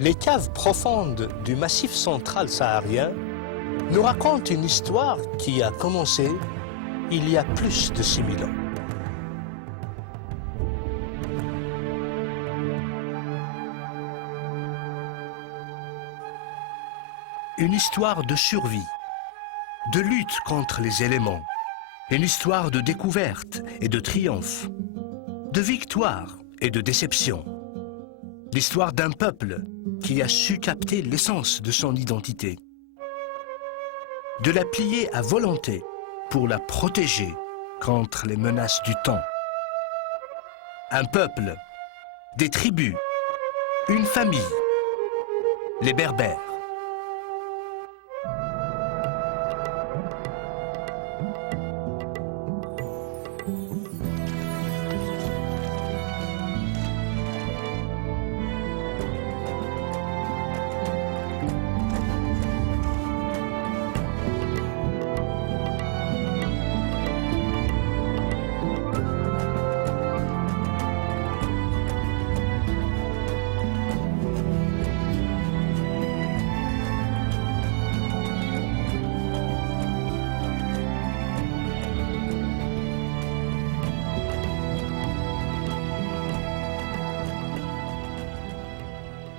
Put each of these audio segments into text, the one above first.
Les caves profondes du massif central saharien nous racontent une histoire qui a commencé il y a plus de 6000 ans. Une histoire de survie, de lutte contre les éléments, une histoire de découverte et de triomphe, de victoire et de déception. L'histoire d'un peuple qui a su capter l'essence de son identité, de la plier à volonté pour la protéger contre les menaces du temps. Un peuple, des tribus, une famille, les Berbères.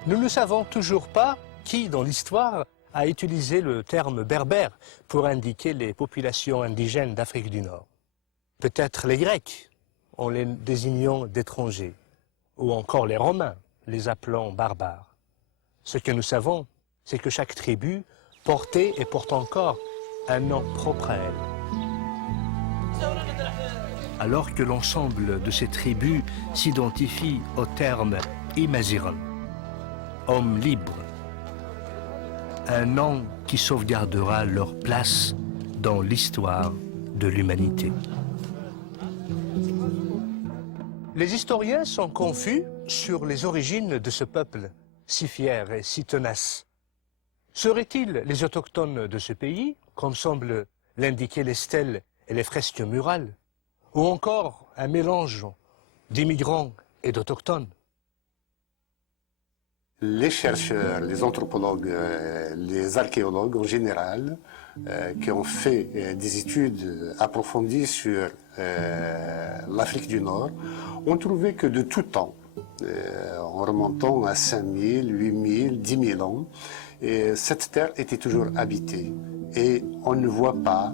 Nous ne savons toujours pas qui, dans l'histoire, a utilisé le terme berbère pour indiquer les populations indigènes d'Afrique du Nord. Peut-être les Grecs, en les désignant d'étrangers, ou encore les Romains, les appelant barbares. Ce que nous savons, c'est que chaque tribu portait et porte encore un nom propre à elle. Alors que l'ensemble de ces tribus s'identifie au terme Imaziran, homme libre, un nom qui sauvegardera leur place dans l'histoire de l'humanité. Les historiens sont confus sur les origines de ce peuple, si fier et si tenace. Seraient-ils les autochtones de ce pays, comme semblent l'indiquer les stèles et les fresques murales, ou encore un mélange d'immigrants et d'autochtones? Les chercheurs, les anthropologues, les archéologues en général, qui ont fait des études approfondies sur l'Afrique du Nord, ont trouvé que de tout temps, en remontant à 5000, 8000, 10 000 ans, cette terre était toujours habitée. Et on ne voit pas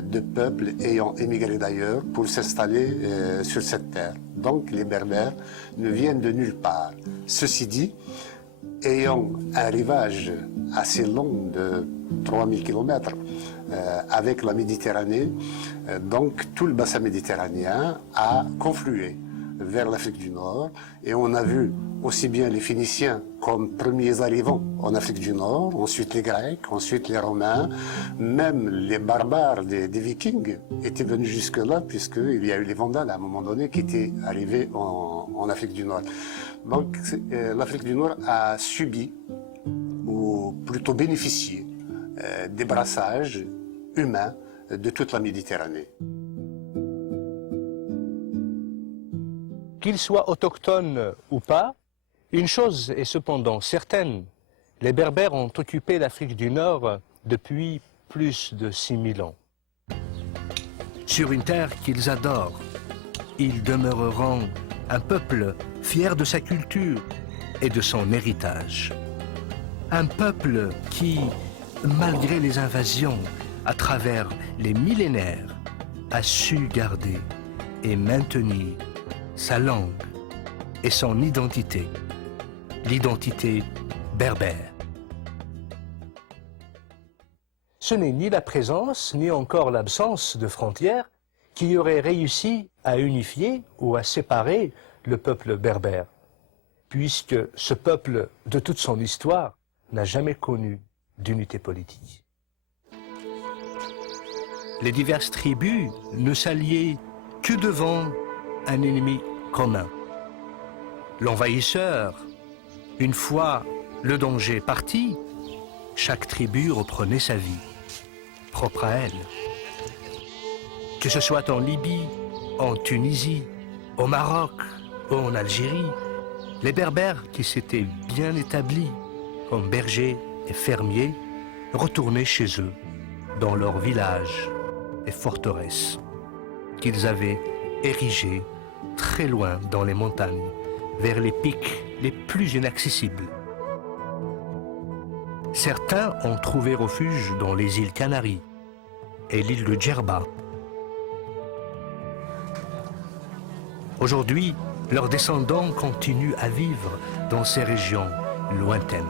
de peuple ayant émigré d'ailleurs pour s'installer sur cette terre. Donc les Berbères ne viennent de nulle part. Ceci dit, ayant un rivage assez long de 3000 km avec la Méditerranée, donc tout le bassin méditerranéen a conflué vers l'Afrique du Nord, et on a vu aussi bien les Phéniciens comme premiers arrivants en Afrique du Nord, ensuite les Grecs, ensuite les Romains, même les barbares des Vikings étaient venus jusque-là, puisqu'il y a eu les Vandales à un moment donné qui étaient arrivés en Afrique du Nord. Donc l'Afrique du Nord a subi, ou plutôt bénéficié, des brassages humains de toute la Méditerranée. Qu'ils soient autochtones ou pas, une chose est cependant certaine, les Berbères ont occupé l'Afrique du Nord depuis plus de 6000 ans. Sur une terre qu'ils adorent, ils demeureront un peuple fier de sa culture et de son héritage. Un peuple qui, malgré les invasions, à travers les millénaires, a su garder et maintenir sa langue et son identité, l'identité berbère. Ce n'est ni la présence, ni encore l'absence de frontières qui aurait réussi à unifier ou à séparer le peuple berbère, puisque ce peuple, de toute son histoire, n'a jamais connu d'unité politique. Les diverses tribus ne s'alliaient que devant un ennemi commun. L'envahisseur, une fois le danger parti, chaque tribu reprenait sa vie, propre à elle. Que ce soit en Libye, en Tunisie, au Maroc ou en Algérie, Les Berbères qui s'étaient bien établis comme bergers et fermiers retournaient chez eux, dans leurs villages et forteresses, qu'ils avaient érigés très loin dans les montagnes, vers les pics les plus inaccessibles. Certains ont trouvé refuge dans les îles Canaries et l'île de Djerba. Aujourd'hui, leurs descendants continuent à vivre dans ces régions lointaines.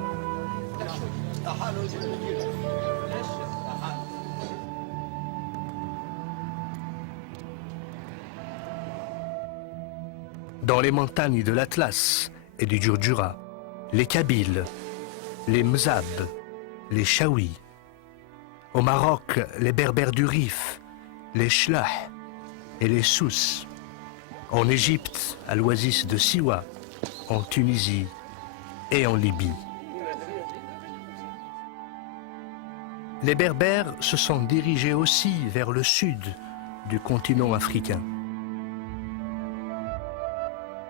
Dans les montagnes de l'Atlas et du Djurdjura, les Kabyles, les Mzabs, les Chaouis. Au Maroc, les Berbères du Rif, les Chlah et les Souss. En Égypte, à l'oasis de Siwa, en Tunisie et en Libye. Les Berbères se sont dirigés aussi vers le sud du continent africain.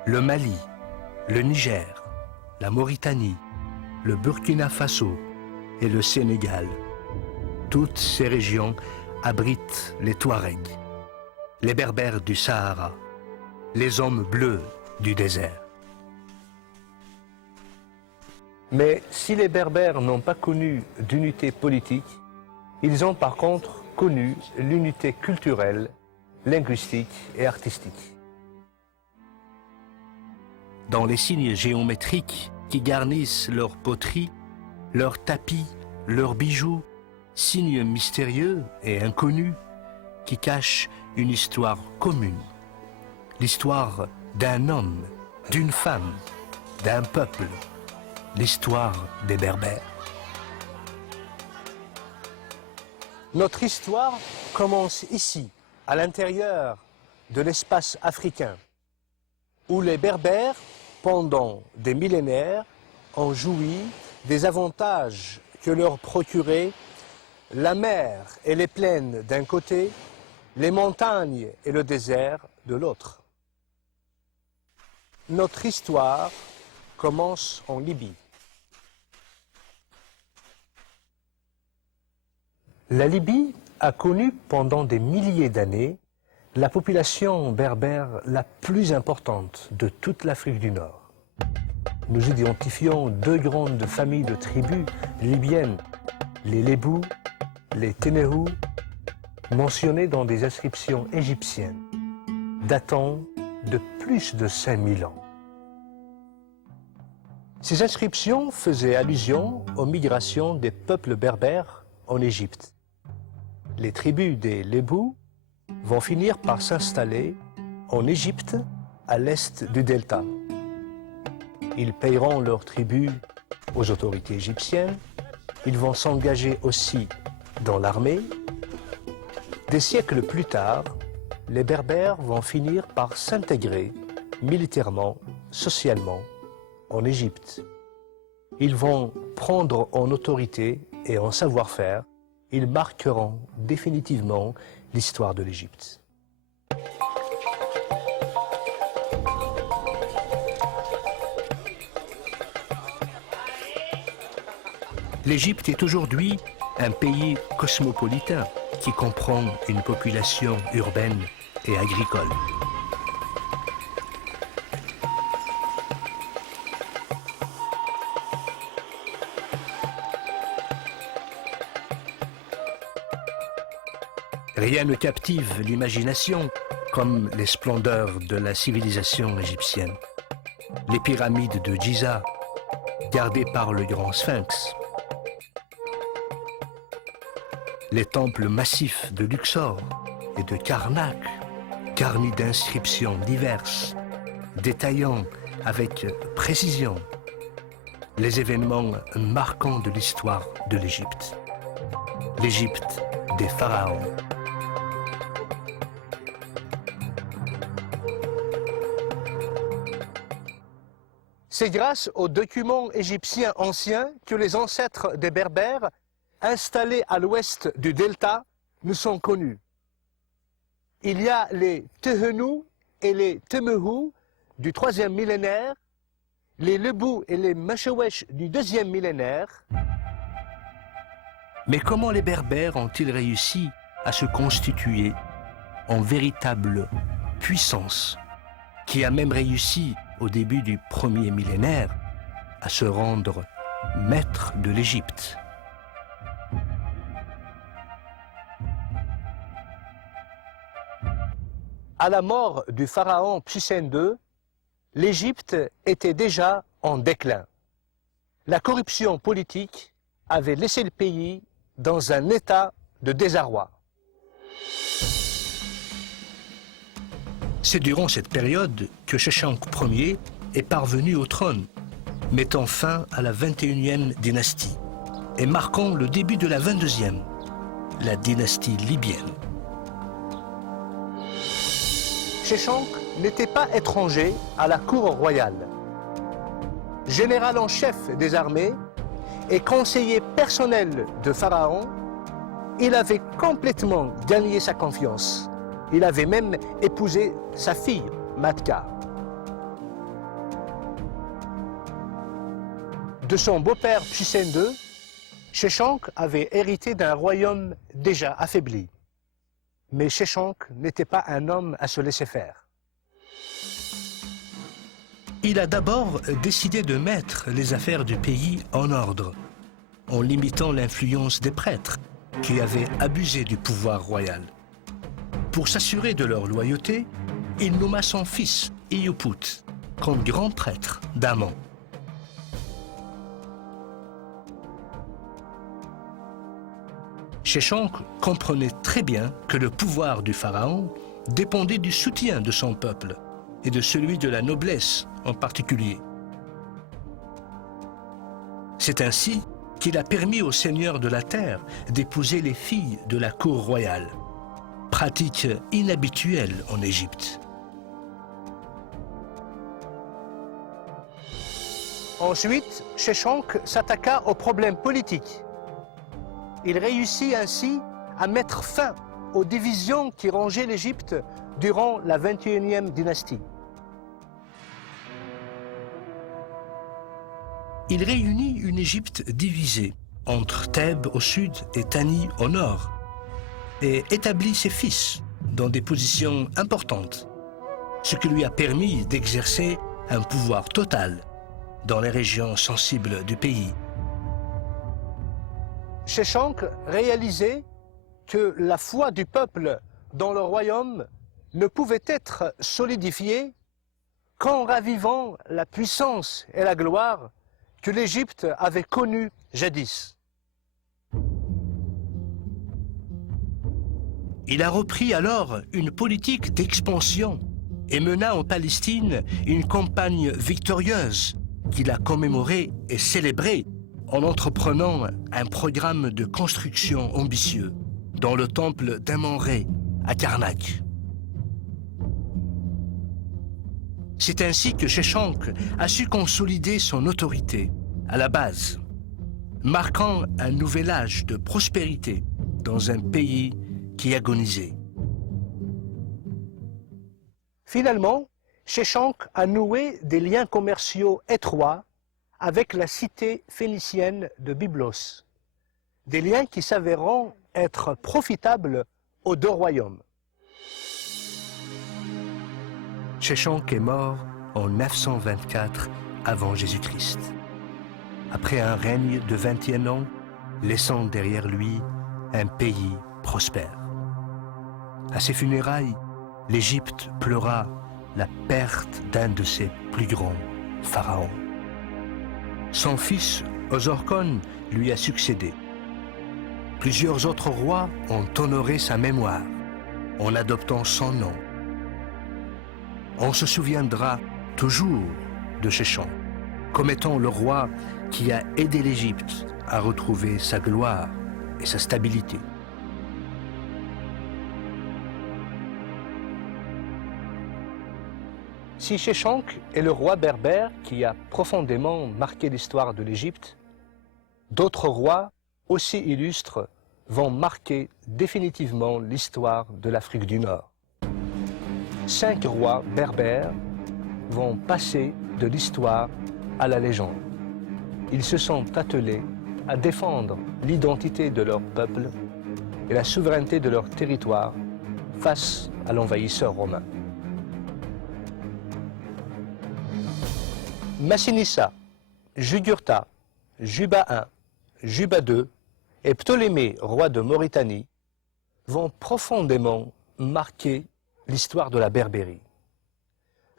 Le Mali, le Niger, la Mauritanie, le Burkina Faso et le Sénégal. Toutes ces régions abritent les Touaregs, les Berbères du Sahara, les hommes bleus du désert. Mais si les Berbères n'ont pas connu d'unité politique, ils ont par contre connu l'unité culturelle, linguistique et artistique. Dans les signes géométriques qui garnissent leurs poteries, leurs tapis, leurs bijoux, signes mystérieux et inconnus qui cachent une histoire commune. L'histoire d'un homme, d'une femme, d'un peuple, l'histoire des Berbères. Notre histoire commence ici, à l'intérieur de l'espace africain, où les Berbères, pendant des millénaires, ont joui des avantages que leur procuraient la mer et les plaines d'un côté, les montagnes et le désert de l'autre. Notre histoire commence en Libye. La Libye a connu pendant des milliers d'années la population berbère la plus importante de toute l'Afrique du Nord. Nous identifions deux grandes familles de tribus libyennes, les Lébous, les Ténéhous, mentionnées dans des inscriptions égyptiennes, datant de plus de 5000 ans. Ces inscriptions faisaient allusion aux migrations des peuples berbères en Égypte. Les tribus des Lébous vont finir par s'installer en Égypte, à l'est du delta. Ils payeront leur tribut aux autorités égyptiennes. Ils vont s'engager aussi dans l'armée. Des siècles plus tard, les Berbères vont finir par s'intégrer militairement, socialement, en Égypte. Ils vont prendre en autorité et en savoir-faire. Ils marqueront définitivement l'histoire de l'Égypte. L'Égypte est aujourd'hui un pays cosmopolitain qui comprend une population urbaine et agricole. Rien ne captive l'imagination comme les splendeurs de la civilisation égyptienne. Les pyramides de Giza, gardées par le grand sphinx. Les temples massifs de Luxor et de Karnak, garnis d'inscriptions diverses, détaillant avec précision les événements marquants de l'histoire de l'Égypte. L'Égypte des pharaons. C'est grâce aux documents égyptiens anciens que les ancêtres des Berbères, installés à l'ouest du delta, nous sont connus. Il y a les Tehenou et les Temehou du 3e millénaire les Lebou et les Machewesh du 2e millénaire. Mais comment les Berbères ont-ils réussi à se constituer en véritable puissance qui a même réussi au début du 1er millénaire à se rendre maître de l'Égypte? À la mort du pharaon Psusen II, l'Égypte était déjà en déclin. La corruption politique avait laissé le pays dans un état de désarroi. C'est durant cette période que Sheshonq Ier est parvenu au trône, mettant fin à la 21e dynastie et marquant le début de la 22e, la dynastie libyenne. Sheshonq n'était pas étranger à la cour royale. Général en chef des armées et conseiller personnel de Pharaon, il avait complètement gagné sa confiance. Il avait même épousé sa fille, Matka. De son beau-père Psusen II, Sheshonq avait hérité d'un royaume déjà affaibli. Mais Sheshonq n'était pas un homme à se laisser faire. Il a d'abord décidé de mettre les affaires du pays en ordre, en limitant l'influence des prêtres qui avaient abusé du pouvoir royal. Pour s'assurer de leur loyauté, il nomma son fils, Iyuput, comme grand prêtre d'Amon. Sheshonq comprenait très bien que le pouvoir du pharaon dépendait du soutien de son peuple et de celui de la noblesse en particulier. C'est ainsi qu'il a permis aux seigneurs de la terre d'épouser les filles de la cour royale, pratique inhabituelle en Égypte. Ensuite, Sheshonq s'attaqua aux problèmes politiques. Il réussit ainsi à mettre fin aux divisions qui rongeaient l'Égypte durant la 21e dynastie. Il réunit une Égypte divisée entre Thèbes au sud et Thani au nord et établit ses fils dans des positions importantes, ce qui lui a permis d'exercer un pouvoir total dans les régions sensibles du pays. Sheshonq réalisait que la foi du peuple dans le royaume ne pouvait être solidifiée qu'en ravivant la puissance et la gloire que l'Égypte avait connues jadis. Il a repris alors une politique d'expansion et mena en Palestine une campagne victorieuse qu'il a commémorée et célébrée en entreprenant un programme de construction ambitieux dans le temple d'Amon-Ré à Karnak. C'est ainsi que Sheshonq a su consolider son autorité à la base, marquant un nouvel âge de prospérité dans un pays qui agonisait. Finalement, Sheshonq a noué des liens commerciaux étroits avec la cité phénicienne de Byblos, des liens qui s'avéreront être profitables aux deux royaumes. Sheshonq est mort en 924 avant Jésus-Christ, après un règne de 21 ans, laissant derrière lui un pays prospère. À ses funérailles, l'Égypte pleura la perte d'un de ses plus grands pharaons. Son fils, Osorkon, lui a succédé. Plusieurs autres rois ont honoré sa mémoire en adoptant son nom. On se souviendra toujours de Sheshonq comme étant le roi qui a aidé l'Égypte à retrouver sa gloire et sa stabilité. Si Sheshonq est le roi berbère qui a profondément marqué l'histoire de l'Égypte, d'autres rois aussi illustres vont marquer définitivement l'histoire de l'Afrique du Nord. 5 rois berbères vont passer de l'histoire à la légende. Ils se sont attelés à défendre l'identité de leur peuple et la souveraineté de leur territoire face à l'envahisseur romain. Massinissa, Jugurtha, Juba I, Juba II et Ptolémée, roi de Mauritanie, vont profondément marquer l'histoire de la Berbérie.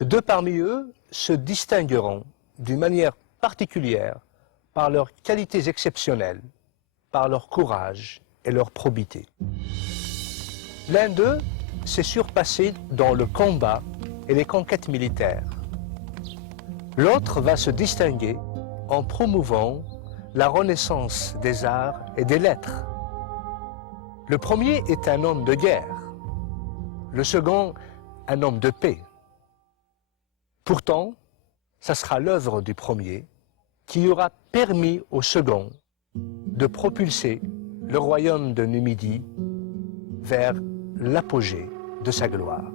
Deux parmi eux se distingueront d'une manière particulière par leurs qualités exceptionnelles, par leur courage et leur probité. L'un d'eux s'est surpassé dans le combat et les conquêtes militaires. L'autre va se distinguer en promouvant la renaissance des arts et des lettres. Le premier est un homme de guerre, le second un homme de paix. Pourtant, ça sera l'œuvre du premier qui aura permis au second de propulser le royaume de Numidie vers l'apogée de sa gloire.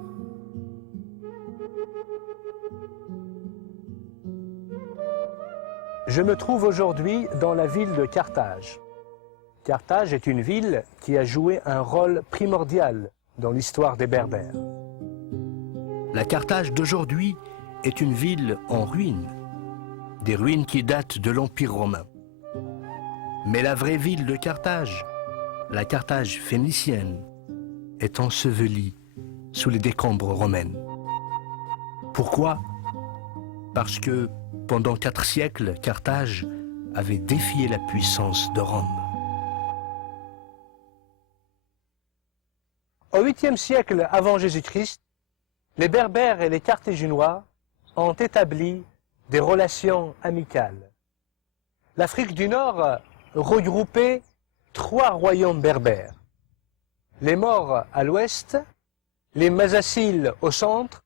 Je me trouve aujourd'hui dans la ville de Carthage. Carthage est une ville qui a joué un rôle primordial dans l'histoire des Berbères. La Carthage d'aujourd'hui est une ville en ruine, des ruines qui datent de l'Empire romain. Mais la vraie ville de Carthage, la Carthage phénicienne, est ensevelie sous les décombres romaines. Pourquoi? Parce que pendant 4 siècles, Carthage avait défié la puissance de Rome. Au 8e siècle avant Jésus-Christ, les Berbères et les Carthaginois ont établi des relations amicales. L'Afrique du Nord regroupait 3 royaumes berbères. Les Maures à l'ouest, les Masaciles au centre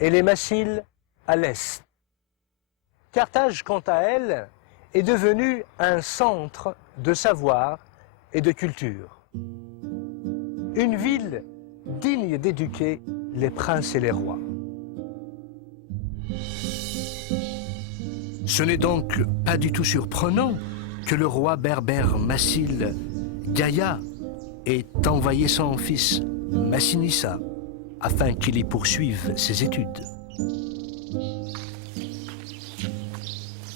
et les Massiles à l'est. Carthage, quant à elle, est devenue un centre de savoir et de culture. Une ville digne d'éduquer les princes et les rois. Ce n'est donc pas du tout surprenant que le roi berbère Massile Gaïa ait envoyé son fils Massinissa afin qu'il y poursuive ses études.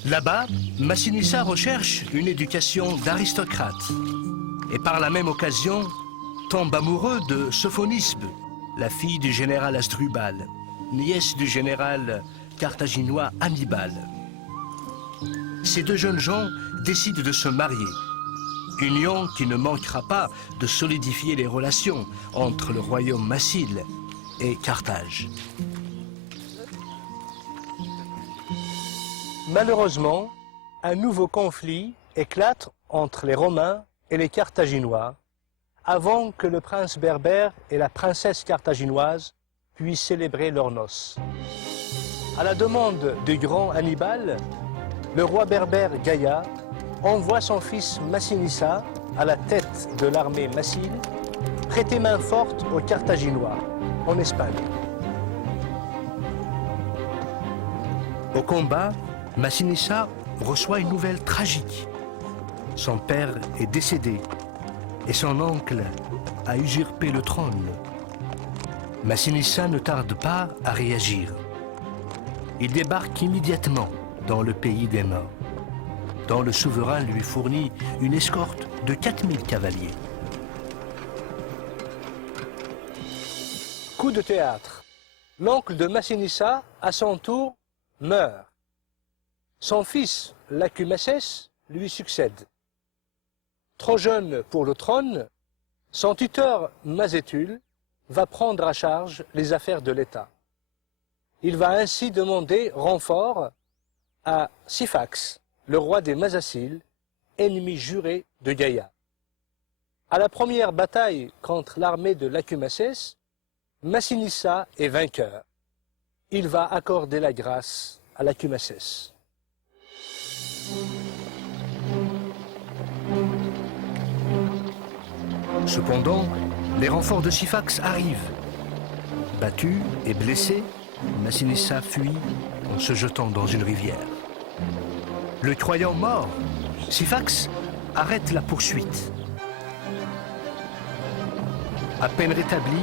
Là-bas, Massinissa recherche une éducation d'aristocrate et par la même occasion tombe amoureux de Sophonisbe, la fille du général Asdrubal, nièce du général carthaginois Hannibal. Ces deux jeunes gens décident de se marier, union qui ne manquera pas de solidifier les relations entre le royaume massile et Carthage. Malheureusement, un nouveau conflit éclate entre les Romains et les Carthaginois avant que le prince berbère et la princesse carthaginoise puissent célébrer leurs noces. À la demande du grand Hannibal, le roi berbère Gaïa envoie son fils Massinissa à la tête de l'armée massile prêter main forte aux Carthaginois en Espagne. Au combat, Massinissa reçoit une nouvelle tragique. Son père est décédé et son oncle a usurpé le trône. Massinissa ne tarde pas à réagir. Il débarque immédiatement dans le pays des morts, dont le souverain lui fournit une escorte de 4000 cavaliers. Coup de théâtre. L'oncle de Massinissa, à son tour, meurt. Son fils, Lacumaces, lui succède. Trop jeune pour le trône, son tuteur Mazétul va prendre à charge les affaires de l'État. Il va ainsi demander renfort à Syphax, le roi des Masaciles, ennemi juré de Gaïa. À la première bataille contre l'armée de Lacumaces, Massinissa est vainqueur. Il va accorder la grâce à Lacumaces. Cependant, les renforts de Syphax arrivent. Battu et blessé, Massinissa fuit en se jetant dans une rivière. Le croyant mort, Sifax arrête la poursuite. À peine rétabli,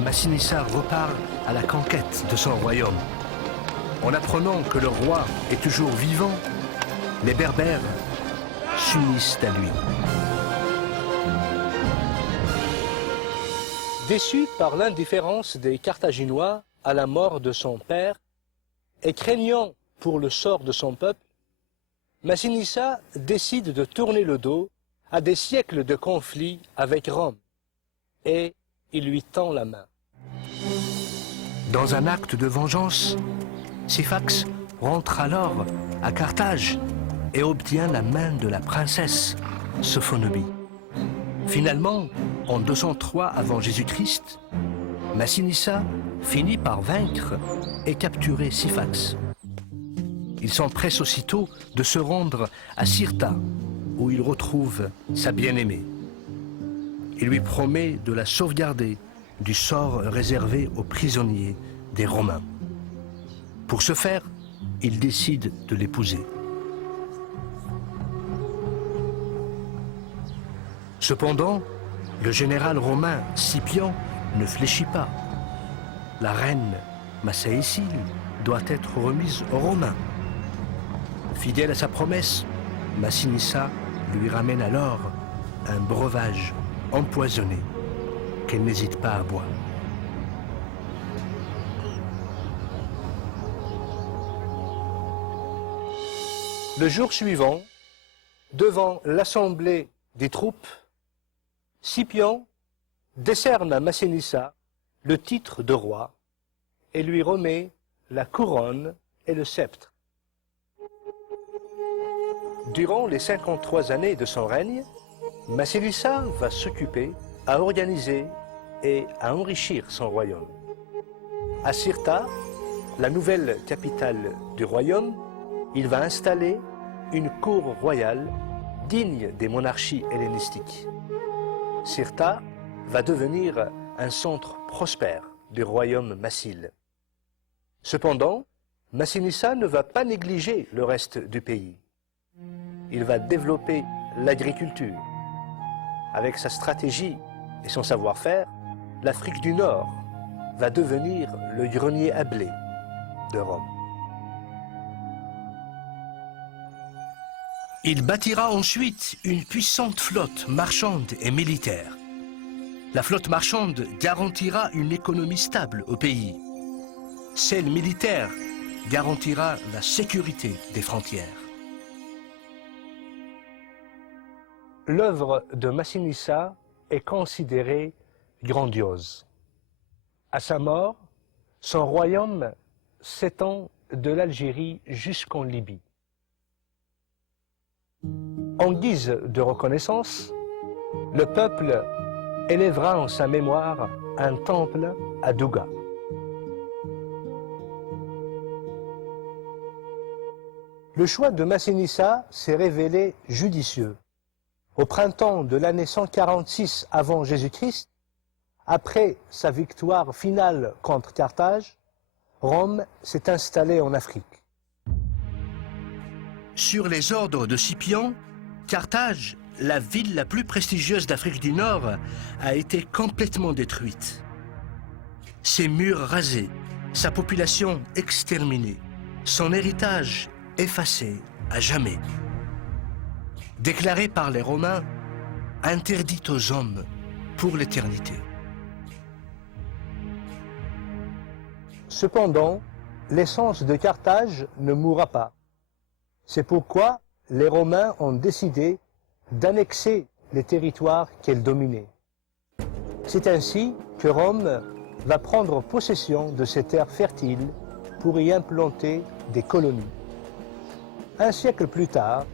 Massinissa repart à la conquête de son royaume. En apprenant que le roi est toujours vivant, les Berbères s'unissent à lui. Déçu par l'indifférence des Carthaginois à la mort de son père et craignant pour le sort de son peuple, Massinissa décide de tourner le dos à des siècles de conflits avec Rome et il lui tend la main. Dans un acte de vengeance, Sifax rentre alors à Carthage et obtient la main de la princesse Sophonobie. Finalement, en 203 avant Jésus-Christ, Massinissa finit par vaincre et capturer Sifax. Il s'empresse aussitôt de se rendre à Cirta, où il retrouve sa bien-aimée. Il lui promet de la sauvegarder du sort réservé aux prisonniers des Romains. Pour ce faire, il décide de l'épouser. Cependant, le général romain Scipion ne fléchit pas. La reine Massaécile doit être remise aux Romains. Fidèle à sa promesse, Massinissa lui ramène alors un breuvage empoisonné qu'elle n'hésite pas à boire. Le jour suivant, devant l'assemblée des troupes, Scipion décerne à Massinissa le titre de roi et lui remet la couronne et le sceptre. Durant les 53 années de son règne, Massinissa va s'occuper à organiser et à enrichir son royaume. À Cirta, la nouvelle capitale du royaume, il va installer une cour royale digne des monarchies hellénistiques. Cirta va devenir un centre prospère du royaume massile. Cependant, Massinissa ne va pas négliger le reste du pays. Il va développer l'agriculture. Avec sa stratégie et son savoir-faire, l'Afrique du Nord va devenir le grenier à blé de Rome. Il bâtira ensuite une puissante flotte marchande et militaire. La flotte marchande garantira une économie stable au pays. Celle militaire garantira la sécurité des frontières. L'œuvre de Massinissa est considérée grandiose. À sa mort, son royaume s'étend de l'Algérie jusqu'en Libye. En guise de reconnaissance, le peuple élèvera en sa mémoire un temple à Douga. Le choix de Massinissa s'est révélé judicieux. Au printemps de l'année 146 avant Jésus-Christ, après sa victoire finale contre Carthage, Rome s'est installée en Afrique. Sur les ordres de Scipion, Carthage, la ville la plus prestigieuse d'Afrique du Nord, a été complètement détruite. Ses murs rasés, sa population exterminée, son héritage effacé à jamais. Déclaré par les Romains, interdit aux hommes pour l'éternité. Cependant, l'essence de Carthage ne mourra pas. C'est pourquoi les Romains ont décidé d'annexer les territoires qu'elle dominait. C'est ainsi que Rome va prendre possession de ces terres fertiles pour y implanter des colonies. Un siècle plus tard,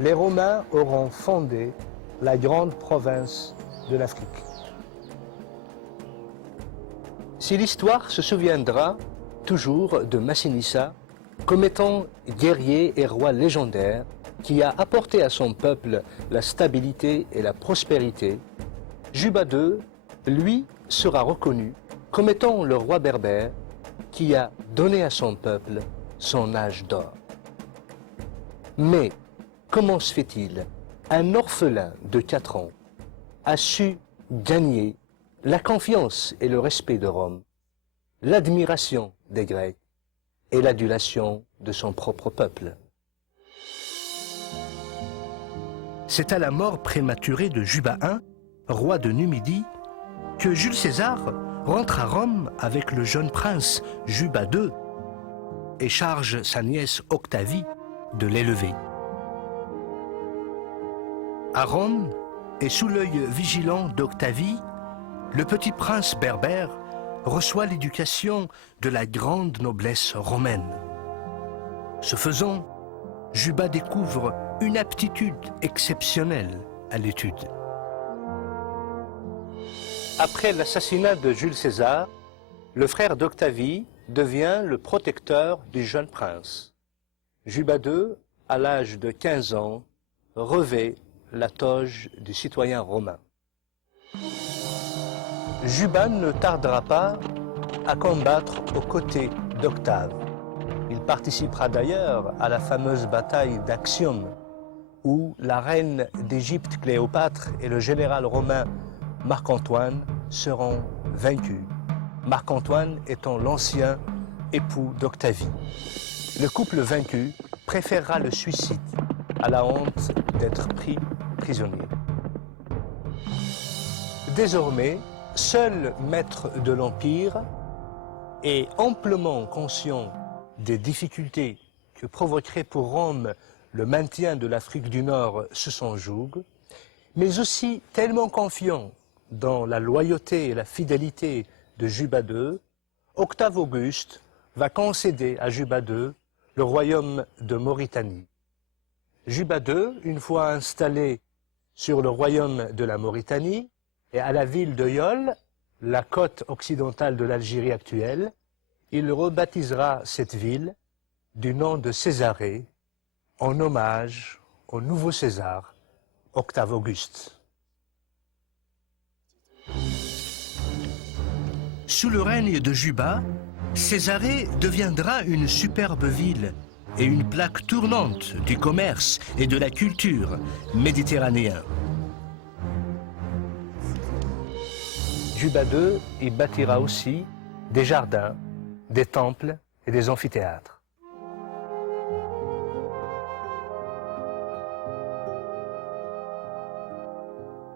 les Romains auront fondé la grande province de l'Afrique. Si l'histoire se souviendra toujours de Massinissa comme étant guerrier et roi légendaire qui a apporté à son peuple la stabilité et la prospérité, Juba II, lui, sera reconnu comme étant le roi berbère qui a donné à son peuple son âge d'or. Mais comment se fait-il? Un orphelin de 4 ans a su gagner la confiance et le respect de Rome, l'admiration des Grecs et l'adulation de son propre peuple. C'est à la mort prématurée de Juba I, roi de Numidie, que Jules César rentre à Rome avec le jeune prince Juba II et charge sa nièce Octavie de l'élever. À Rome, et sous l'œil vigilant d'Octavie, le petit prince berbère reçoit l'éducation de la grande noblesse romaine. Ce faisant, Juba découvre une aptitude exceptionnelle à l'étude. Après l'assassinat de Jules César, le frère d'Octavie devient le protecteur du jeune prince. Juba II, à l'âge de 15 ans, revêt la toge du citoyen romain. Juba ne tardera pas à combattre aux côtés d'Octave. Il participera d'ailleurs à la fameuse bataille d'Actium, où la reine d'Égypte Cléopâtre et le général romain Marc-Antoine seront vaincus. Marc-Antoine étant l'ancien époux d'Octavie. Le couple vaincu préférera le suicide à la honte d'être pris prisonnier. Désormais, seul maître de l'Empire et amplement conscient des difficultés que provoquerait pour Rome le maintien de l'Afrique du Nord sous son joug, mais aussi tellement confiant dans la loyauté et la fidélité de Juba II, Octave Auguste va concéder à Juba II le royaume de Mauritanie. Juba II, une fois installé sur le royaume de la Mauritanie et à la ville de Yol, la côte occidentale de l'Algérie actuelle, il rebaptisera cette ville du nom de Césarée, en hommage au nouveau César, Octave Auguste. Sous le règne de Juba, Césarée deviendra une superbe ville et une plaque tournante du commerce et de la culture méditerranéen. Juba II y bâtira aussi des jardins, des temples et des amphithéâtres.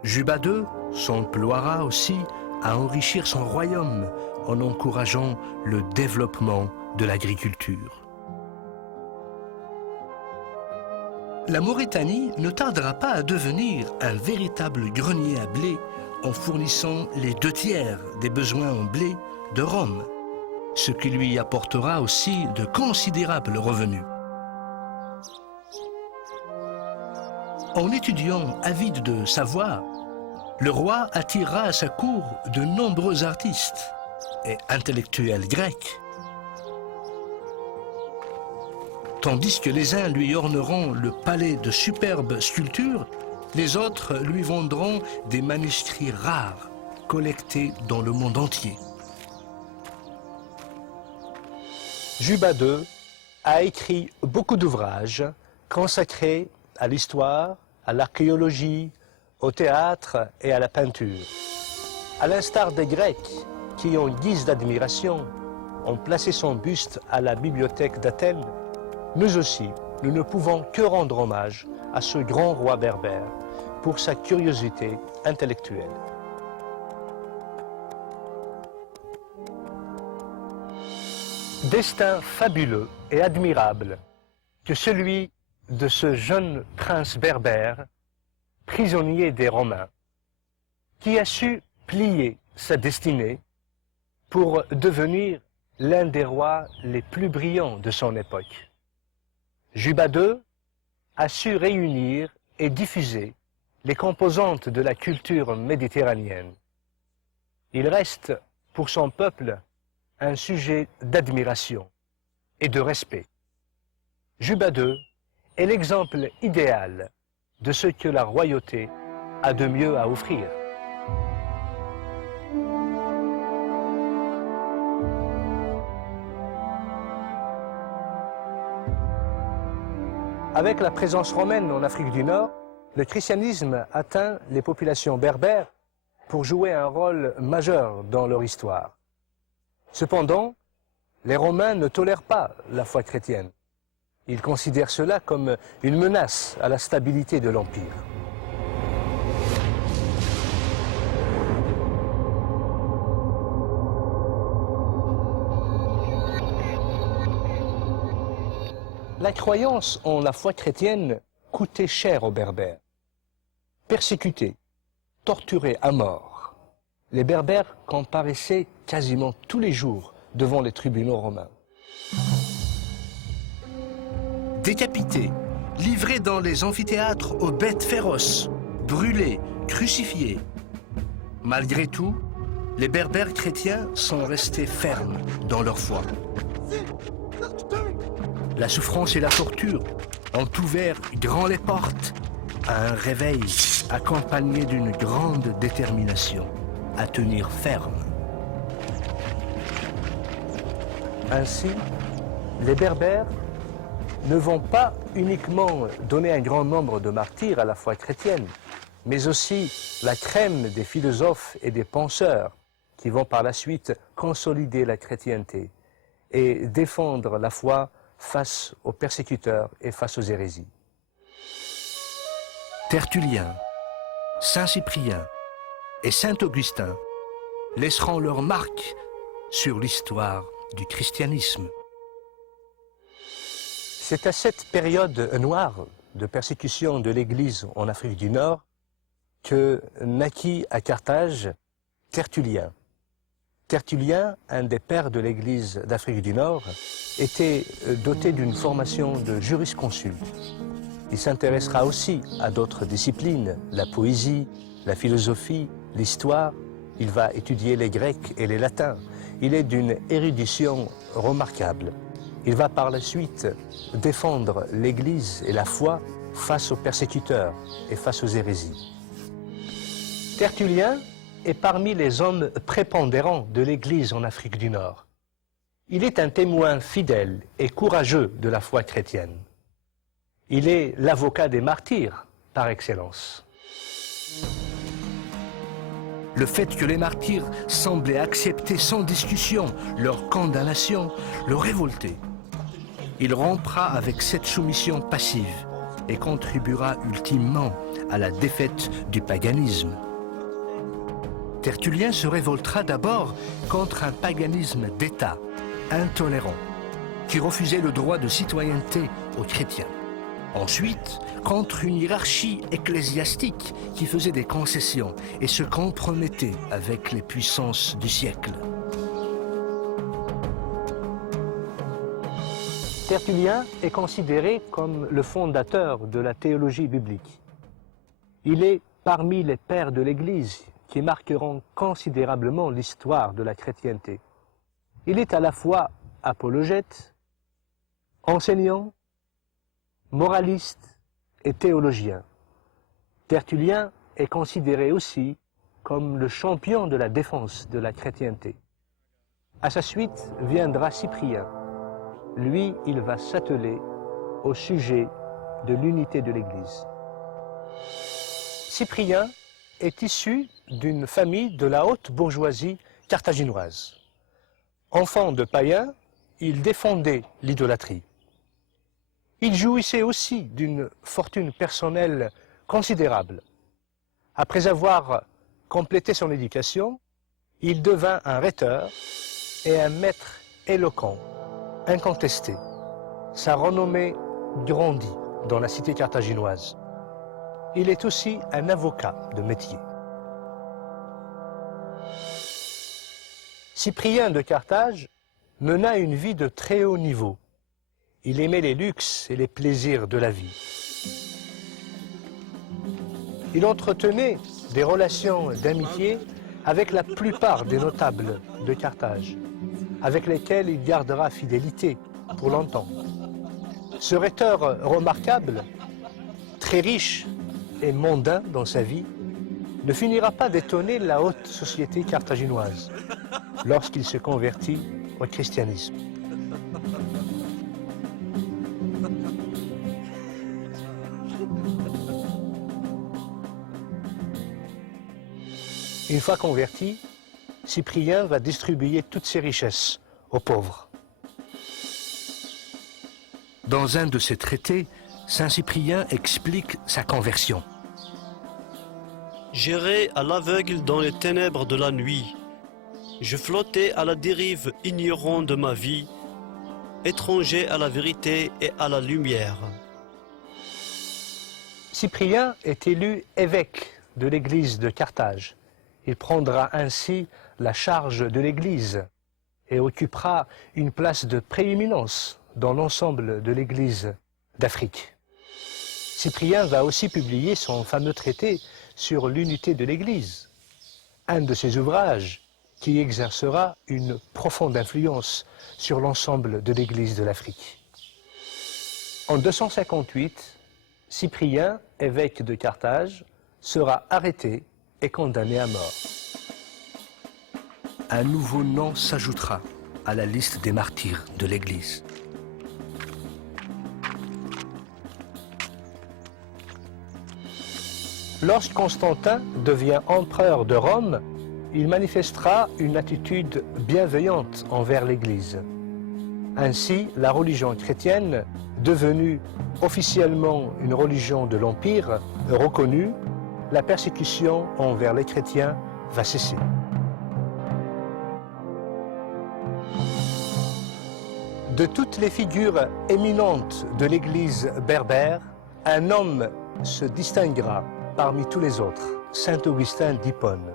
Juba II s'emploiera aussi à enrichir son royaume en encourageant le développement de l'agriculture. La Mauritanie ne tardera pas à devenir un véritable grenier à blé en fournissant les 2/3 des besoins en blé de Rome, ce qui lui apportera aussi de considérables revenus. En étudiant avide de savoir, le roi attirera à sa cour de nombreux artistes et intellectuels grecs, tandis que les uns lui orneront le palais de superbes sculptures, les autres lui vendront des manuscrits rares collectés dans le monde entier. Juba II a écrit beaucoup d'ouvrages consacrés à l'histoire, à l'archéologie, au théâtre et à la peinture. À l'instar des Grecs qui, en guise d'admiration, ont placé son buste à la bibliothèque d'Athènes, nous aussi, nous ne pouvons que rendre hommage à ce grand roi berbère pour sa curiosité intellectuelle. Destin fabuleux et admirable que celui de ce jeune prince berbère, prisonnier des Romains, qui a su plier sa destinée pour devenir l'un des rois les plus brillants de son époque. Juba II a su réunir et diffuser les composantes de la culture méditerranéenne. Il reste pour son peuple un sujet d'admiration et de respect. Juba II est l'exemple idéal de ce que la royauté a de mieux à offrir. Avec la présence romaine en Afrique du Nord, le christianisme atteint les populations berbères pour jouer un rôle majeur dans leur histoire. Cependant, les Romains ne tolèrent pas la foi chrétienne. Ils considèrent cela comme une menace à la stabilité de l'Empire. La croyance en la foi chrétienne coûtait cher aux Berbères. Persécutés, torturés à mort, les Berbères comparaissaient quasiment tous les jours devant les tribunaux romains. Décapités, livrés dans les amphithéâtres aux bêtes féroces, brûlés, crucifiés. Malgré tout, les Berbères chrétiens sont restés fermes dans leur foi. La souffrance et la torture ont ouvert grand les portes à un réveil accompagné d'une grande détermination à tenir ferme. Ainsi, les Berbères ne vont pas uniquement donner un grand nombre de martyrs à la foi chrétienne, mais aussi la crème des philosophes et des penseurs qui vont par la suite consolider la chrétienté et défendre la foi face aux persécuteurs et face aux hérésies. Tertullien, Saint Cyprien et Saint Augustin laisseront leur marque sur l'histoire du christianisme. C'est à cette période noire de persécution de l'Église en Afrique du Nord que naquit à Carthage Tertullien. Tertullien, un des pères de l'Église d'Afrique du Nord, était doté d'une formation de jurisconsulte. Il s'intéressera aussi à d'autres disciplines, la poésie, la philosophie, l'histoire. Il va étudier les Grecs et les Latins. Il est d'une érudition remarquable. Il va par la suite défendre l'Église et la foi face aux persécuteurs et face aux hérésies. Tertullien est parmi les hommes prépondérants de l'Église en Afrique du Nord. Il est un témoin fidèle et courageux de la foi chrétienne. Il est l'avocat des martyrs par excellence. Le fait que les martyrs semblaient accepter sans discussion leur condamnation le révoltait. Il rompra avec cette soumission passive et contribuera ultimement à la défaite du paganisme. Tertullien se révoltera d'abord contre un paganisme d'État intolérant qui refusait le droit de citoyenneté aux chrétiens. Ensuite, contre une hiérarchie ecclésiastique qui faisait des concessions et se compromettait avec les puissances du siècle. Tertullien est considéré comme le fondateur de la théologie biblique. Il est parmi les pères de l'Église qui marqueront considérablement l'histoire de la chrétienté. Il est à la fois apologète, enseignant, moraliste et théologien. Tertullien est considéré aussi comme le champion de la défense de la chrétienté. À sa suite viendra Cyprien. Lui, il va s'atteler au sujet de l'unité de l'Église. Cyprien est issu d'une famille de la haute bourgeoisie carthaginoise. Enfant de païens, il défendait l'idolâtrie. Il jouissait aussi d'une fortune personnelle considérable. Après avoir complété son éducation, il devint un rhéteur et un maître éloquent, incontesté. Sa renommée grandit dans la cité carthaginoise. Il est aussi un avocat de métier. Cyprien de Carthage mena une vie de très haut niveau. Il aimait les luxes et les plaisirs de la vie. Il entretenait des relations d'amitié avec la plupart des notables de Carthage, avec lesquels il gardera fidélité pour longtemps. Ce rhéteur remarquable, très riche et mondain dans sa vie, ne finira pas d'étonner la haute société carthaginoise lorsqu'il se convertit au christianisme. Une fois converti, Cyprien va distribuer toutes ses richesses aux pauvres. Dans un de ses traités, Saint Cyprien explique sa conversion. J'errais à l'aveugle dans les ténèbres de la nuit. Je flottais à la dérive, ignorant de ma vie, étranger à la vérité et à la lumière. Cyprien est élu évêque de l'église de Carthage. Il prendra ainsi la charge de l'église et occupera une place de prééminence dans l'ensemble de l'église d'Afrique. Cyprien va aussi publier son fameux traité sur l'unité de l'église, un de ses ouvrages qui exercera une profonde influence sur l'ensemble de l'église de l'Afrique. En 258, Cyprien, évêque de Carthage, sera arrêté et condamné à mort. Un nouveau nom s'ajoutera à la liste des martyrs de l'Église. Lorsque Constantin devient empereur de Rome, il manifestera une attitude bienveillante envers l'Église. Ainsi, la religion chrétienne, devenue officiellement une religion de l'Empire, reconnue, la persécution envers les chrétiens va cesser. De toutes les figures éminentes de l'Église berbère, un homme se distinguera parmi tous les autres, Saint Augustin d'Hippone,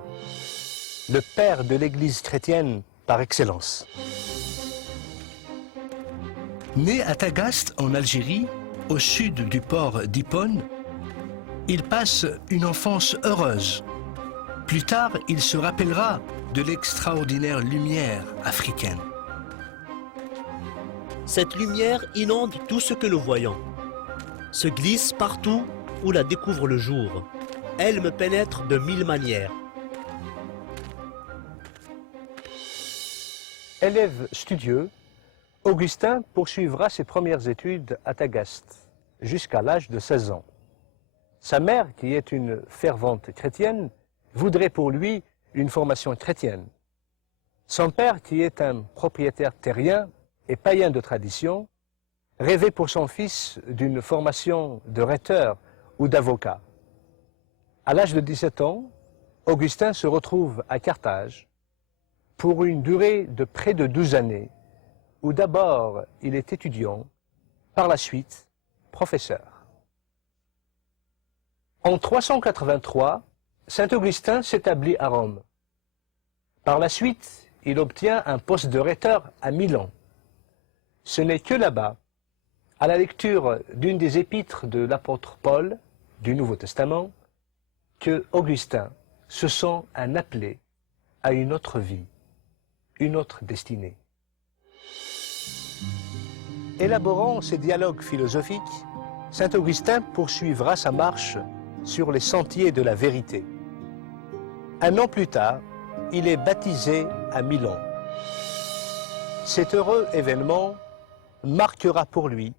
le père de l'Église chrétienne par excellence. Né à Tagaste, en Algérie, au sud du port d'Hippone, il passe une enfance heureuse. Plus tard, il se rappellera de l'extraordinaire lumière africaine. Cette lumière inonde tout ce que nous voyons, se glisse partout où la découvre le jour. Elle me pénètre de 1000 manières. Élève studieux, Augustin poursuivra ses premières études à Tagaste jusqu'à l'âge de 16 ans. Sa mère, qui est une fervente chrétienne, voudrait pour lui une formation chrétienne. Son père, qui est un propriétaire terrien et païen de tradition, rêvait pour son fils d'une formation de rhéteur ou d'avocat. À l'âge de 17 ans, Augustin se retrouve à Carthage pour une durée de près de 12 années, où d'abord il est étudiant, par la suite professeur. En 383, Saint Augustin s'établit à Rome. Par la suite, il obtient un poste de rhéteur à Milan. Ce n'est que là-bas, à la lecture d'une des épîtres de l'apôtre Paul du Nouveau Testament, que Augustin se sent un appelé à une autre vie, une autre destinée. Élaborant ses dialogues philosophiques, Saint Augustin poursuivra sa marche sur les sentiers de la vérité. Un an plus tard, il est baptisé à Milan. Cet heureux événement marquera pour lui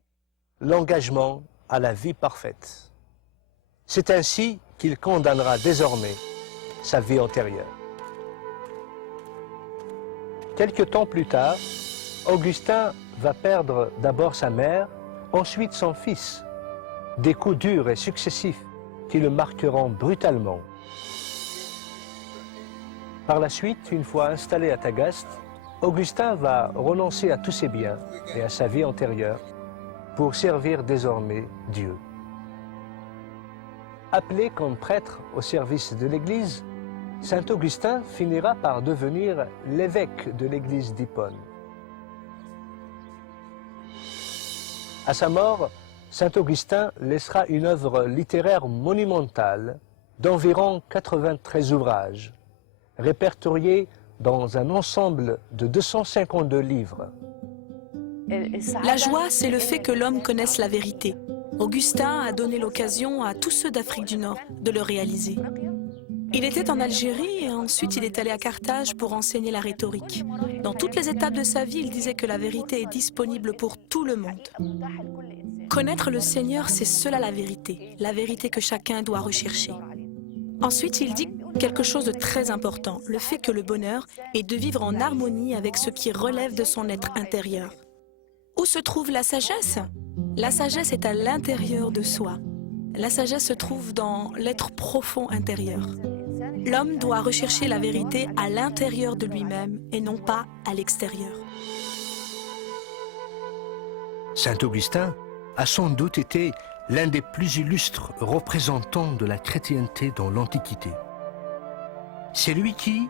l'engagement à la vie parfaite. C'est ainsi qu'il condamnera désormais sa vie antérieure. Quelque temps plus tard, Augustin va perdre d'abord sa mère, ensuite son fils, des coups durs et successifs qui le marqueront brutalement. Par la suite, une fois installé à Tagaste, Augustin va renoncer à tous ses biens et à sa vie antérieure pour servir désormais Dieu. Appelé comme prêtre au service de l'Église, Saint Augustin finira par devenir l'évêque de l'Église d'Hippone. À sa mort, Saint Augustin laissera une œuvre littéraire monumentale d'environ 93 ouvrages, répertoriés dans un ensemble de 252 livres. La joie, c'est le fait que l'homme connaisse la vérité. Augustin a donné l'occasion à tous ceux d'Afrique du Nord de le réaliser. Il était en Algérie et ensuite il est allé à Carthage pour enseigner la rhétorique. Dans toutes les étapes de sa vie, il disait que la vérité est disponible pour tout le monde. Connaître le Seigneur, c'est cela la vérité que chacun doit rechercher. Ensuite, il dit quelque chose de très important, le fait que le bonheur est de vivre en harmonie avec ce qui relève de son être intérieur. Où se trouve la sagesse? La sagesse est à l'intérieur de soi. La sagesse se trouve dans l'être profond intérieur. L'homme doit rechercher la vérité à l'intérieur de lui-même et non pas à l'extérieur. Saint Augustin a sans doute été l'un des plus illustres représentants de la chrétienté dans l'Antiquité. C'est lui qui,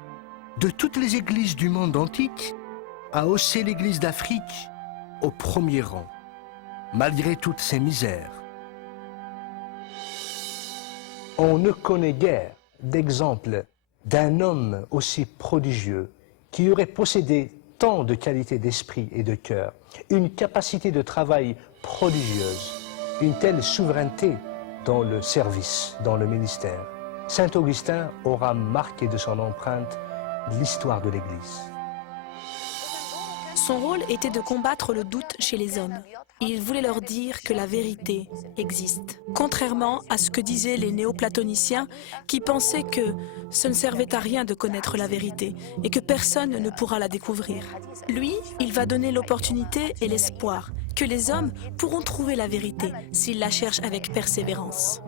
de toutes les églises du monde antique, a haussé l'Église d'Afrique au premier rang, malgré toutes ses misères. On ne connaît guère d'exemple d'un homme aussi prodigieux qui aurait possédé tant de qualités d'esprit et de cœur, une capacité de travail prodigieuse, une telle souveraineté dans le service, dans le ministère. Saint Augustin aura marqué de son empreinte l'histoire de l'Église. Son rôle était de combattre le doute chez les hommes. Il voulait leur dire que la vérité existe. Contrairement à ce que disaient les néoplatoniciens qui pensaient que ce ne servait à rien de connaître la vérité et que personne ne pourra la découvrir. Lui, il va donner l'opportunité et l'espoir que les hommes pourront trouver la vérité s'ils la cherchent avec persévérance.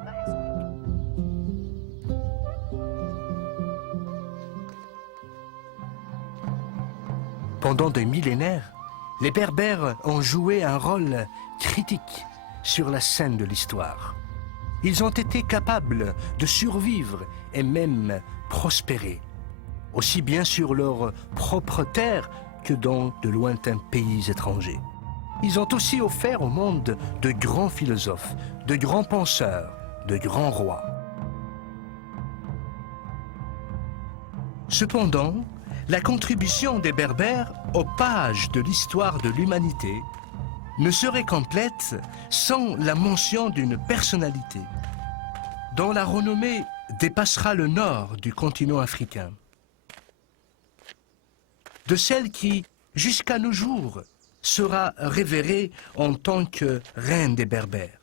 Pendant des millénaires, les Berbères ont joué un rôle critique sur la scène de l'histoire. Ils ont été capables de survivre et même prospérer, aussi bien sur leur propre terre que dans de lointains pays étrangers. Ils ont aussi offert au monde de grands philosophes, de grands penseurs, de grands rois. Cependant, la contribution des Berbères aux pages de l'histoire de l'humanité ne serait complète sans la mention d'une personnalité dont la renommée dépassera le nord du continent africain. De celle qui, jusqu'à nos jours, sera révérée en tant que reine des Berbères.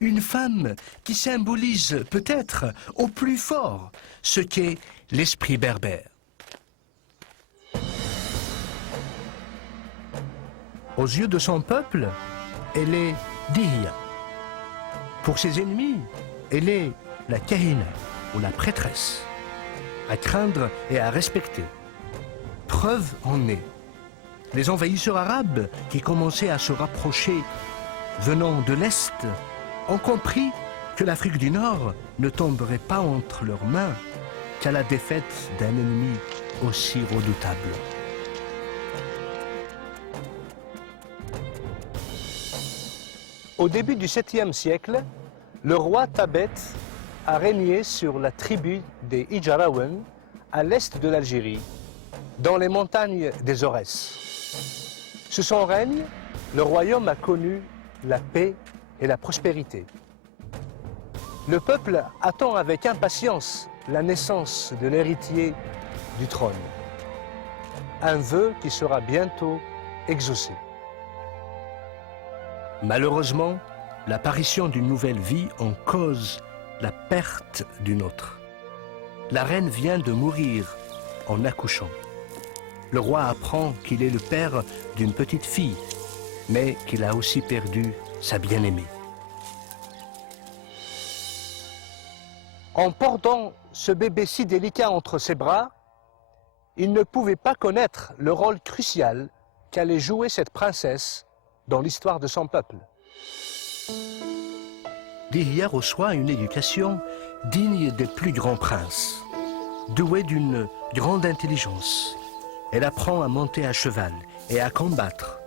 Une femme qui symbolise peut-être au plus fort ce qu'est l'esprit berbère. Aux yeux de son peuple, elle est Dihia. Pour ses ennemis, elle est la Kahina, ou la prêtresse, à craindre et à respecter. Preuve en est. Les envahisseurs arabes qui commençaient à se rapprocher venant de l'Est ont compris que l'Afrique du Nord ne tomberait pas entre leurs mains qu'à la défaite d'un ennemi aussi redoutable. Au début du 7e siècle, le roi Tabet a régné sur la tribu des Ijarawen à l'est de l'Algérie, dans les montagnes des Aurès. Sous son règne, le royaume a connu la paix et la prospérité. Le peuple attend avec impatience la naissance de l'héritier du trône. Un vœu qui sera bientôt exaucé. Malheureusement, l'apparition d'une nouvelle vie en cause la perte d'une autre. La reine vient de mourir en accouchant. Le roi apprend qu'il est le père d'une petite fille, mais qu'il a aussi perdu sa bien-aimée. En portant ce bébé si délicat entre ses bras, il ne pouvait pas connaître le rôle crucial qu'allait jouer cette princesse dans l'histoire de son peuple. Dihia reçoit une éducation digne des plus grands princes. Douée d'une grande intelligence, elle apprend à monter à cheval et à combattre.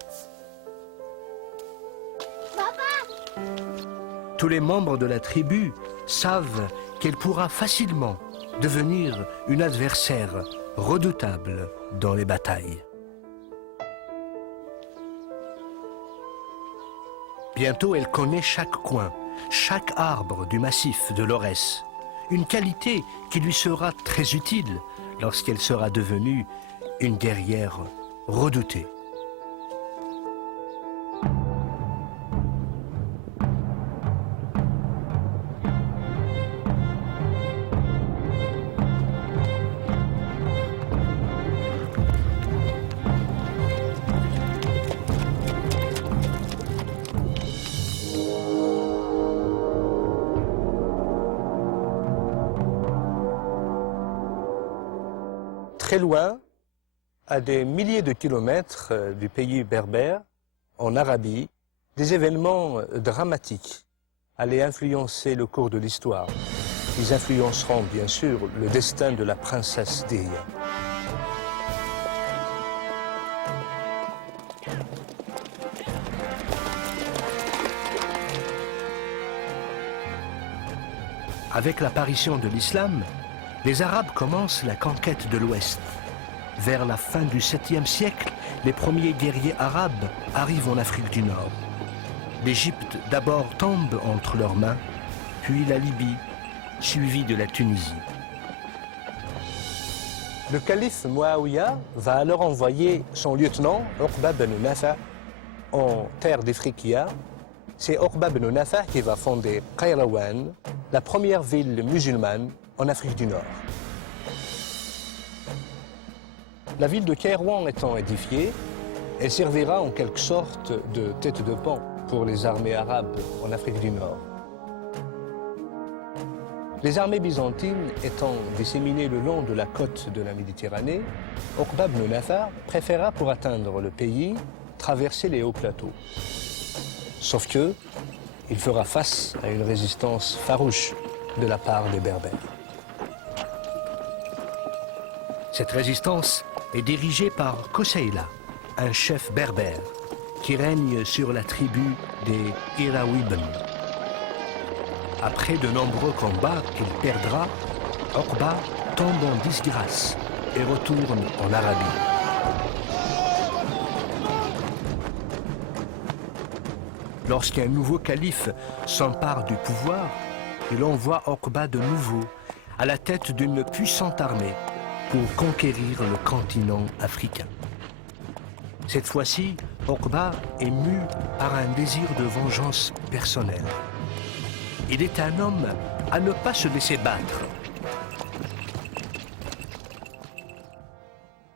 Papa! Tous les membres de la tribu savent qu'elle pourra facilement devenir une adversaire redoutable dans les batailles. Bientôt, elle connaît chaque coin, chaque arbre du massif de l'Aurès, une qualité qui lui sera très utile lorsqu'elle sera devenue une guerrière redoutée. Très loin, à des milliers de kilomètres du pays berbère, en Arabie, des événements dramatiques allaient influencer le cours de l'histoire. Ils influenceront bien sûr le destin de la princesse Dihya. Avec l'apparition de l'islam, les Arabes commencent la conquête de l'Ouest. Vers la fin du 7e siècle, les premiers guerriers arabes arrivent en Afrique du Nord. L'Égypte d'abord tombe entre leurs mains, puis la Libye, suivie de la Tunisie. Le calife Muawiyah va alors envoyer son lieutenant, Uqba ben Nafa, en terre d'Ifriqiya. C'est Uqba ben Nafa qui va fonder Qayrawan, la première ville musulmane en Afrique du Nord. La ville de Kairouan étant édifiée, elle servira en quelque sorte de tête de pont pour les armées arabes en Afrique du Nord. Les armées byzantines étant disséminées le long de la côte de la Méditerranée, Uqba ibn Nafa préféra pour atteindre le pays traverser les hauts plateaux. Sauf que il fera face à une résistance farouche de la part des Berbères. Cette résistance est dirigée par Koseila, un chef berbère qui règne sur la tribu des Irawibn. Après de nombreux combats qu'il perdra, Uqba tombe en disgrâce et retourne en Arabie. Lorsqu'un nouveau calife s'empare du pouvoir, il envoie Uqba de nouveau à la tête d'une puissante armée pour conquérir le continent africain. Cette fois-ci, Uqba est mu par un désir de vengeance personnelle. Il est un homme à ne pas se laisser battre.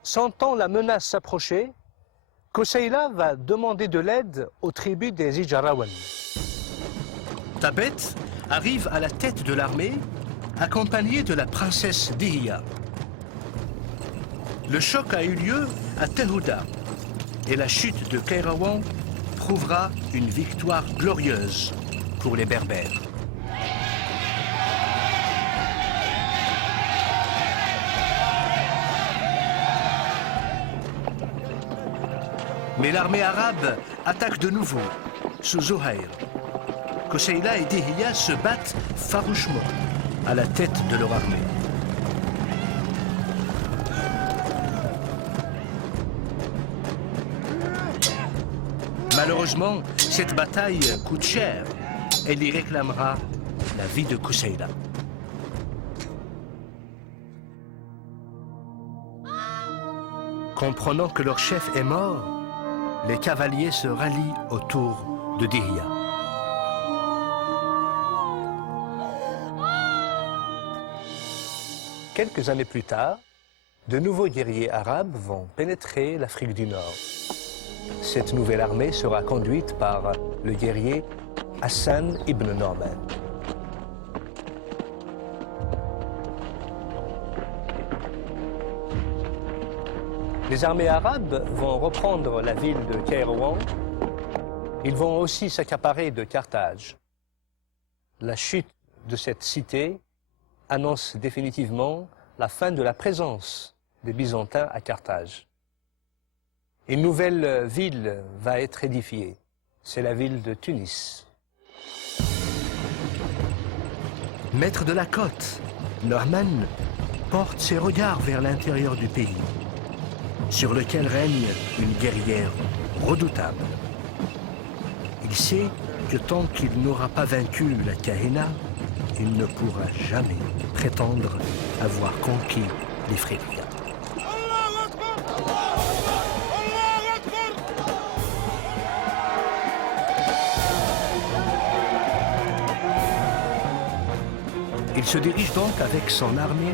Sentant la menace s'approcher, Koseila va demander de l'aide aux tribus des Ijarawan. Tabet arrive à la tête de l'armée, accompagné de la princesse Dihya. Le choc a eu lieu à Tehouda et la chute de Kairouan prouvera une victoire glorieuse pour les Berbères. Mais l'armée arabe attaque de nouveau, sous Zuhair. Koseila et Dihya se battent farouchement à la tête de leur armée. Malheureusement, cette bataille coûte cher. Elle y réclamera la vie de Koseila. Comprenant que leur chef est mort, les cavaliers se rallient autour de Dihya. Quelques années plus tard, de nouveaux guerriers arabes vont pénétrer l'Afrique du Nord. Cette nouvelle armée sera conduite par le guerrier Hassan ibn Norman. Les armées arabes vont reprendre la ville de Kairouan. Ils vont aussi s'accaparer de Carthage. La chute de cette cité annonce définitivement la fin de la présence des Byzantins à Carthage. Une nouvelle ville va être édifiée. C'est la ville de Tunis. Maître de la côte, Norman porte ses regards vers l'intérieur du pays, sur lequel règne une guerrière redoutable. Il sait que tant qu'il n'aura pas vaincu la Kahina, il ne pourra jamais prétendre avoir conquis l'Ifriqiya. Il se dirige donc avec son armée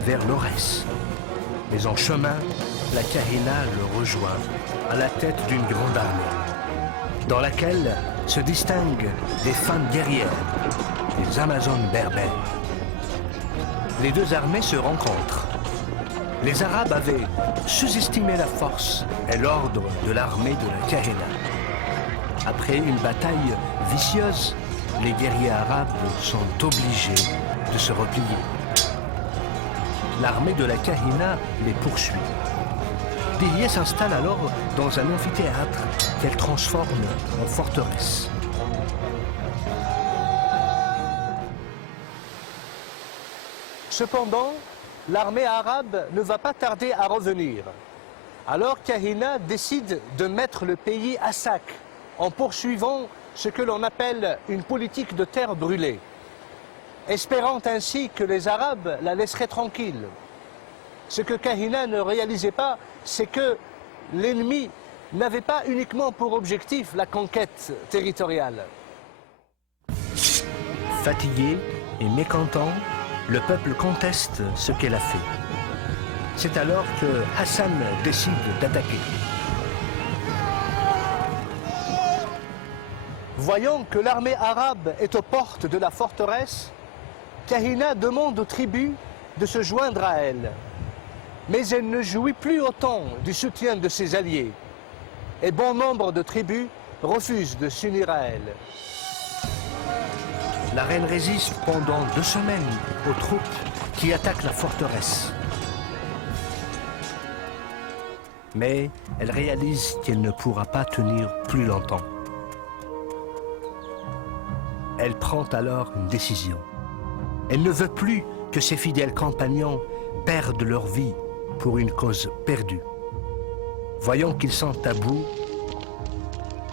vers l'Aurès. Mais en chemin, la Kahina le rejoint à la tête d'une grande armée, dans laquelle se distinguent des femmes guerrières, les Amazones berbères. Les deux armées se rencontrent. Les Arabes avaient sous-estimé la force et l'ordre de l'armée de la Kahina. Après une bataille vicieuse, les guerriers arabes sont obligés de se replier. L'armée de la Kahina les poursuit. Dihya s'installe alors dans un amphithéâtre qu'elle transforme en forteresse. Cependant, l'armée arabe ne va pas tarder à revenir. Alors Kahina décide de mettre le pays à sac en poursuivant ce que l'on appelle une politique de terre brûlée, espérant ainsi que les Arabes la laisseraient tranquille. Ce que Kahina ne réalisait pas, c'est que l'ennemi n'avait pas uniquement pour objectif la conquête territoriale. Fatigué et mécontent, le peuple conteste ce qu'elle a fait. C'est alors que Hassan décide d'attaquer. Voyant que l'armée arabe est aux portes de la forteresse, Kahina demande aux tribus de se joindre à elle. Mais elle ne jouit plus autant du soutien de ses alliés. Et bon nombre de tribus refusent de s'unir à elle. La reine résiste pendant 2 semaines aux troupes qui attaquent la forteresse. Mais elle réalise qu'elle ne pourra pas tenir plus longtemps. Elle prend alors une décision. Elle ne veut plus que ses fidèles compagnons perdent leur vie pour une cause perdue. Voyant qu'ils sont à bout,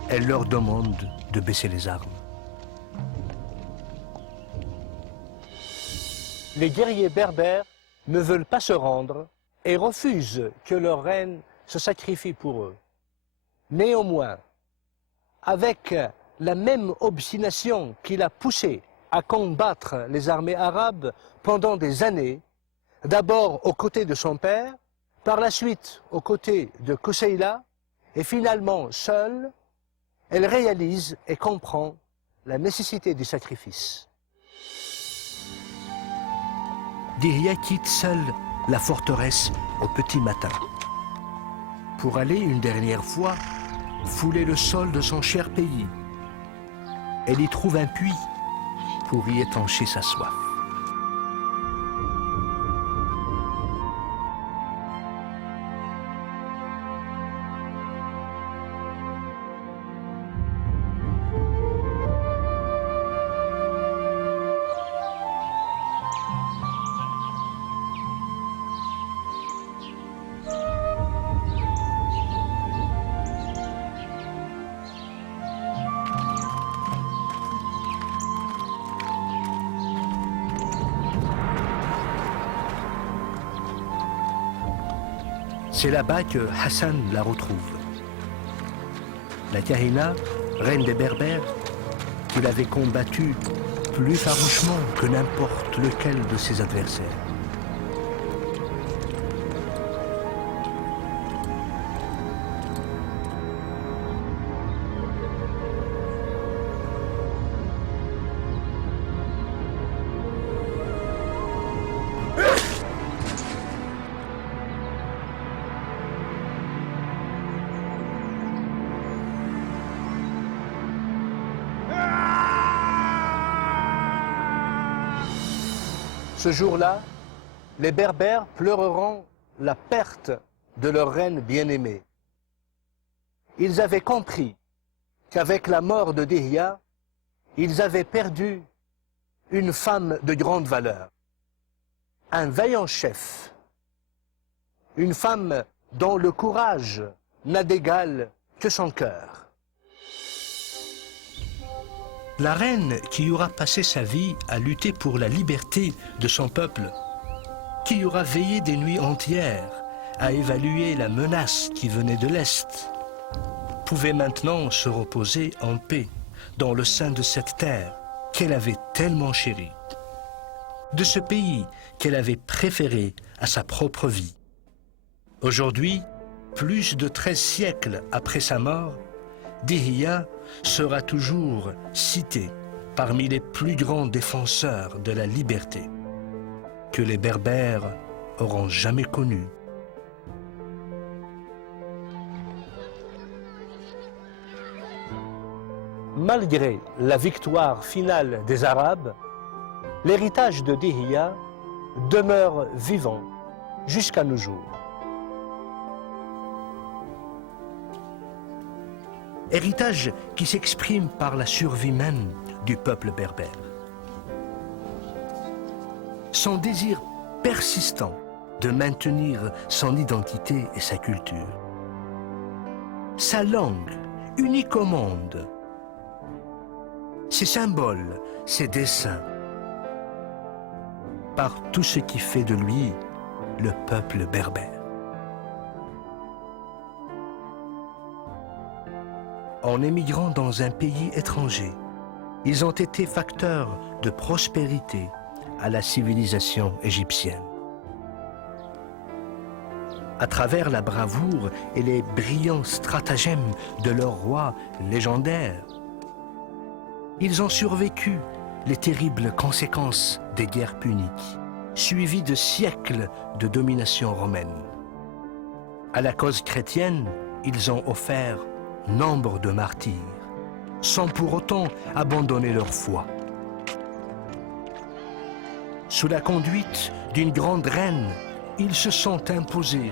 elle leur demande de baisser les armes. Les guerriers berbères ne veulent pas se rendre et refusent que leur reine se sacrifie pour eux. Néanmoins, avec la même obstination qui l'a poussé à combattre les armées arabes pendant des années, d'abord aux côtés de son père, par la suite aux côtés de Kousseïla, et finalement seule, elle réalise et comprend la nécessité du sacrifice. Dihya quitte seule la forteresse au petit matin pour aller une dernière fois fouler le sol de son cher pays. Elle y trouve un puits pour y étancher sa soif. C'est là-bas que Hassan la retrouve. La Kahina, reine des Berbères, qu'il avait combattue plus farouchement que n'importe lequel de ses adversaires. Ce jour-là, les Berbères pleureront la perte de leur reine bien-aimée. Ils avaient compris qu'avec la mort de Dihya, ils avaient perdu une femme de grande valeur, un vaillant chef, une femme dont le courage n'a d'égal que son cœur. La reine qui aura passé sa vie à lutter pour la liberté de son peuple, qui aura veillé des nuits entières à évaluer la menace qui venait de l'Est, pouvait maintenant se reposer en paix dans le sein de cette terre qu'elle avait tellement chérie, de ce pays qu'elle avait préféré à sa propre vie. Aujourd'hui, plus de 13 siècles après sa mort, Dihya sera toujours cité parmi les plus grands défenseurs de la liberté que les Berbères auront jamais connue. malgré la victoire finale des Arabes, l'héritage de Dihya demeure vivant jusqu'à nos jours. Héritage qui s'exprime par la survie même du peuple berbère. Son désir persistant de maintenir son identité et sa culture. Sa langue, unique au monde. Ses symboles, ses dessins. Par tout ce qui fait de lui le peuple berbère. En émigrant dans un pays étranger, ils ont été facteurs de prospérité à la civilisation égyptienne. À travers la bravoure et les brillants stratagèmes de leur roi légendaire, ils ont survécu les terribles conséquences des guerres puniques, suivies de siècles de domination romaine. À la cause chrétienne, ils ont offert nombre de martyrs, sans pour autant abandonner leur foi. Sous la conduite d'une grande reine, ils se sont imposés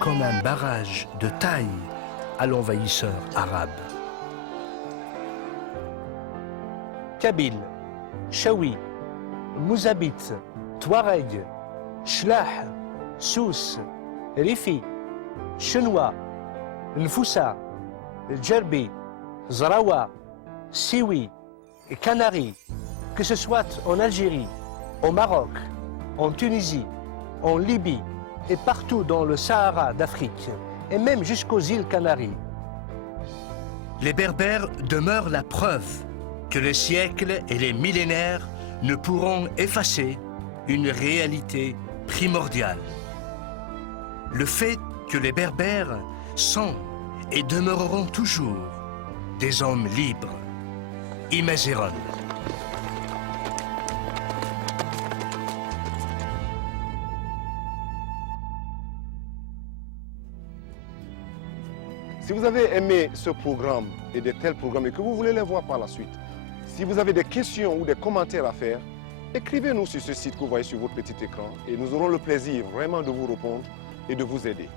comme un barrage de taille à l'envahisseur arabe. Kabyle, Chaoui, Mouzabit, Touareg, Chlah, Souss, Rifi, Chenois, Nfoussa, Djerbi, Zarawa, Siwi et Canari, que ce soit en Algérie, au Maroc, en Tunisie, en Libye et partout dans le Sahara d'Afrique, et même jusqu'aux îles Canaries. Les Berbères demeurent la preuve que les siècles et les millénaires ne pourront effacer une réalité primordiale. Le fait que les Berbères sont et demeureront toujours des hommes libres, Imazéron. Si vous avez aimé ce programme et de tels programmes et que vous voulez les voir par la suite, si vous avez des questions ou des commentaires à faire, écrivez-nous sur ce site que vous voyez sur votre petit écran et nous aurons le plaisir vraiment de vous répondre et de vous aider.